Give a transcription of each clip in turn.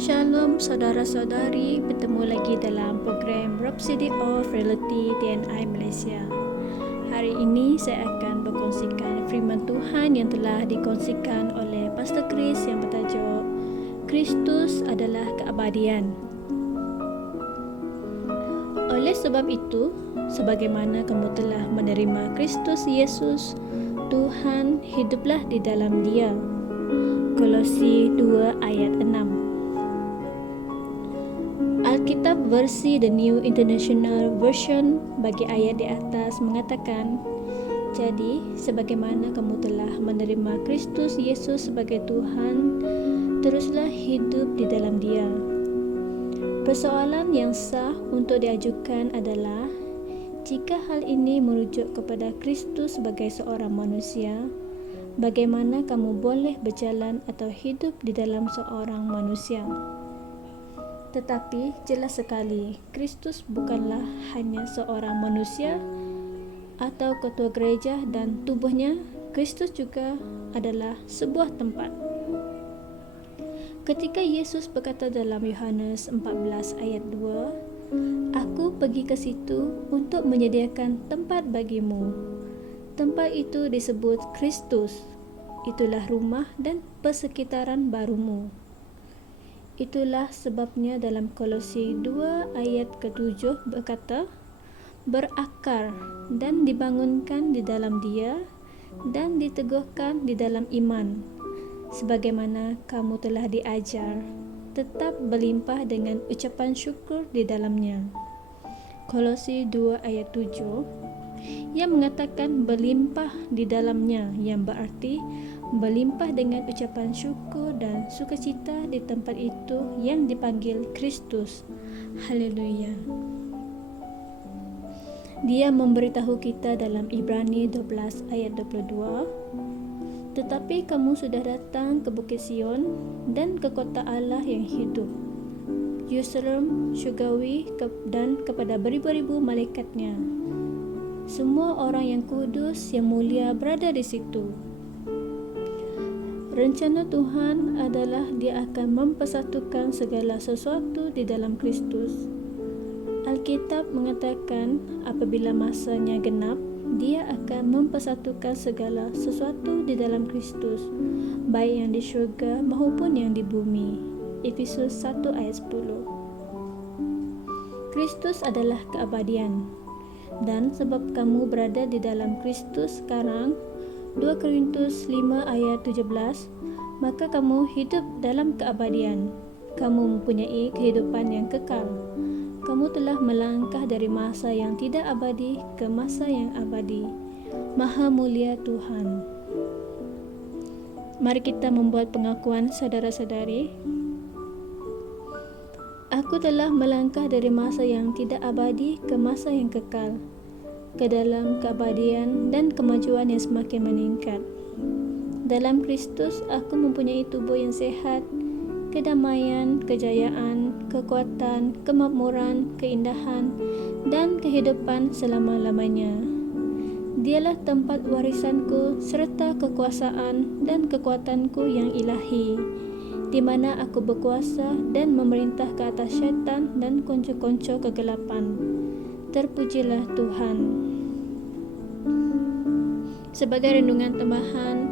Shalom saudara-saudari, bertemu lagi dalam program Rhapsody of Reality TNI Malaysia. Hari ini saya akan berkongsikan firman Tuhan yang telah dikongsikan oleh Pastor Chris yang bertajuk Kristus adalah keabadian. Oleh sebab itu, sebagaimana kamu telah menerima Kristus Yesus, Tuhan, hiduplah di dalam Dia. Kolose 2 ayat 6. Alkitab versi The New International Version bagi ayat di atas mengatakan, jadi, sebagaimana kamu telah menerima Kristus Yesus sebagai Tuhan, teruslah hidup di dalam Dia. Persoalan yang sah untuk diajukan adalah, jika hal ini merujuk kepada Kristus sebagai seorang manusia, bagaimana kamu boleh berjalan atau hidup di dalam seorang manusia? Tetapi jelas sekali, Kristus bukanlah hanya seorang manusia atau ketua gereja dan tubuhnya. Kristus juga adalah sebuah tempat. Ketika Yesus berkata dalam Yohanes 14 ayat 2, "Aku pergi ke situ untuk menyediakan tempat bagimu." Tempat itu disebut Kristus. Itulah rumah dan persekitaran barumu. Itulah sebabnya dalam Kolose 2 ayat ke-7 berkata, berakar dan dibangunkan di dalam Dia dan diteguhkan di dalam iman, sebagaimana kamu telah diajar, tetap berlimpah dengan ucapan syukur di dalamnya. Kolose 2 ayat 7 yang mengatakan berlimpah di dalamnya, yang berarti berlimpah dengan ucapan syukur dan sukacita di tempat itu yang dipanggil Kristus. Haleluya. Dia memberitahu kita dalam Ibrani 12 ayat 22, tetapi kamu sudah datang ke Bukit Sion dan ke kota Allah yang hidup, Yerusalem syurgawi, dan kepada beribu-ribu malaikatnya. Semua orang yang kudus, yang mulia berada di situ. Rencana Tuhan adalah Dia akan mempersatukan segala sesuatu di dalam Kristus. Alkitab mengatakan apabila masanya genap, Dia akan mempersatukan segala sesuatu di dalam Kristus, baik yang di syurga maupun yang di bumi. Efesus 1 ayat 10. Kristus adalah keabadian, dan sebab kamu berada di dalam Kristus sekarang, 2 Korintus 5 ayat 17, maka kamu hidup dalam keabadian. Kamu mempunyai kehidupan yang kekal. Kamu telah melangkah dari masa yang tidak abadi ke masa yang abadi. Maha mulia Tuhan. Mari kita membuat pengakuan, saudara-saudari. Aku telah melangkah dari masa yang tidak abadi ke masa yang kekal, ke dalam keabadian dan kemajuan yang semakin meningkat. Dalam Kristus, aku mempunyai tubuh yang sehat, kedamaian, kejayaan, kekuatan, kemakmuran, keindahan, dan kehidupan selama-lamanya. Dialah tempat warisanku serta kekuasaan dan kekuatanku yang ilahi, di mana aku berkuasa dan memerintah ke atas syaitan dan konco-konco kegelapan. Terpujilah Tuhan. Sebagai renungan tambahan,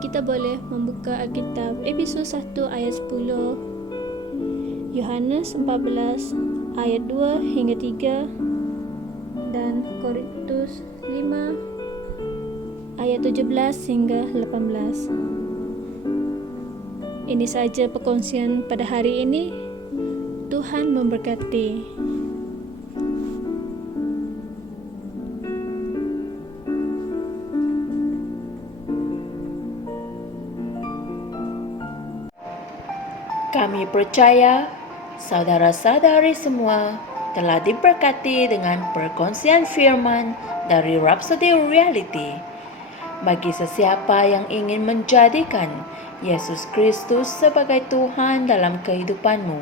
kita boleh membuka Alkitab episod 1 ayat 10, Yohanes 14 ayat 2 hingga 3, dan Korintus 5 ayat 17 hingga 18. Ini saja perkongsian pada hari ini. Tuhan memberkati. Kami percaya saudara-saudari semua telah diberkati dengan perkongsian firman dari Rhapsody Reality. Bagi sesiapa yang ingin menjadikan Yesus Kristus sebagai Tuhan dalam kehidupanmu,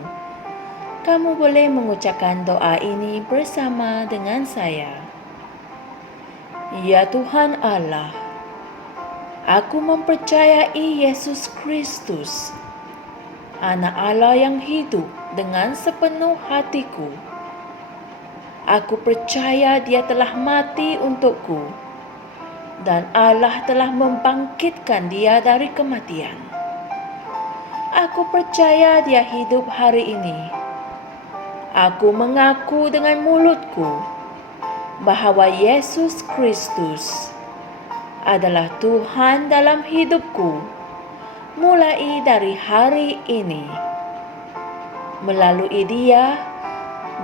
kamu boleh mengucapkan doa ini bersama dengan saya. Ya Tuhan Allah, aku mempercayai Yesus Kristus Anak Allah yang hidup dengan sepenuh hatiku. Aku percaya Dia telah mati untukku dan Allah telah membangkitkan Dia dari kematian. Aku percaya Dia hidup hari ini. Aku mengaku dengan mulutku bahwa Yesus Kristus adalah Tuhan dalam hidupku mulai dari hari ini. Melalui Dia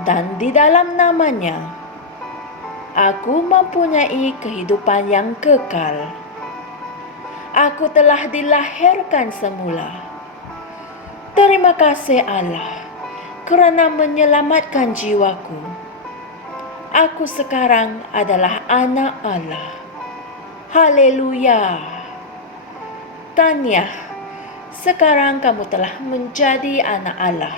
dan di dalam nama-Nya, aku mempunyai kehidupan yang kekal. Aku telah dilahirkan semula. Terima kasih Allah kerana menyelamatkan jiwaku. Aku sekarang adalah anak Allah. Haleluya. Tahniah, sekarang kamu telah menjadi anak Allah.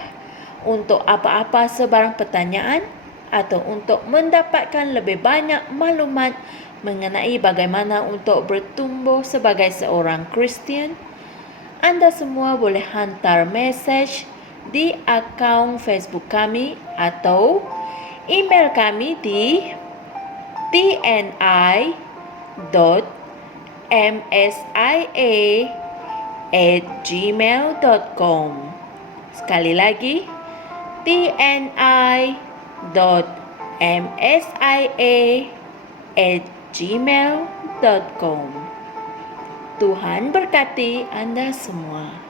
Untuk apa-apa sebarang pertanyaan atau untuk mendapatkan lebih banyak maklumat mengenai bagaimana untuk bertumbuh sebagai seorang Kristian, anda semua boleh hantar mesej di akaun Facebook kami atau email kami di tni.msia@gmail.com. Sekali lagi, tni.msia@gmail.com. Tuhan berkati Anda semua.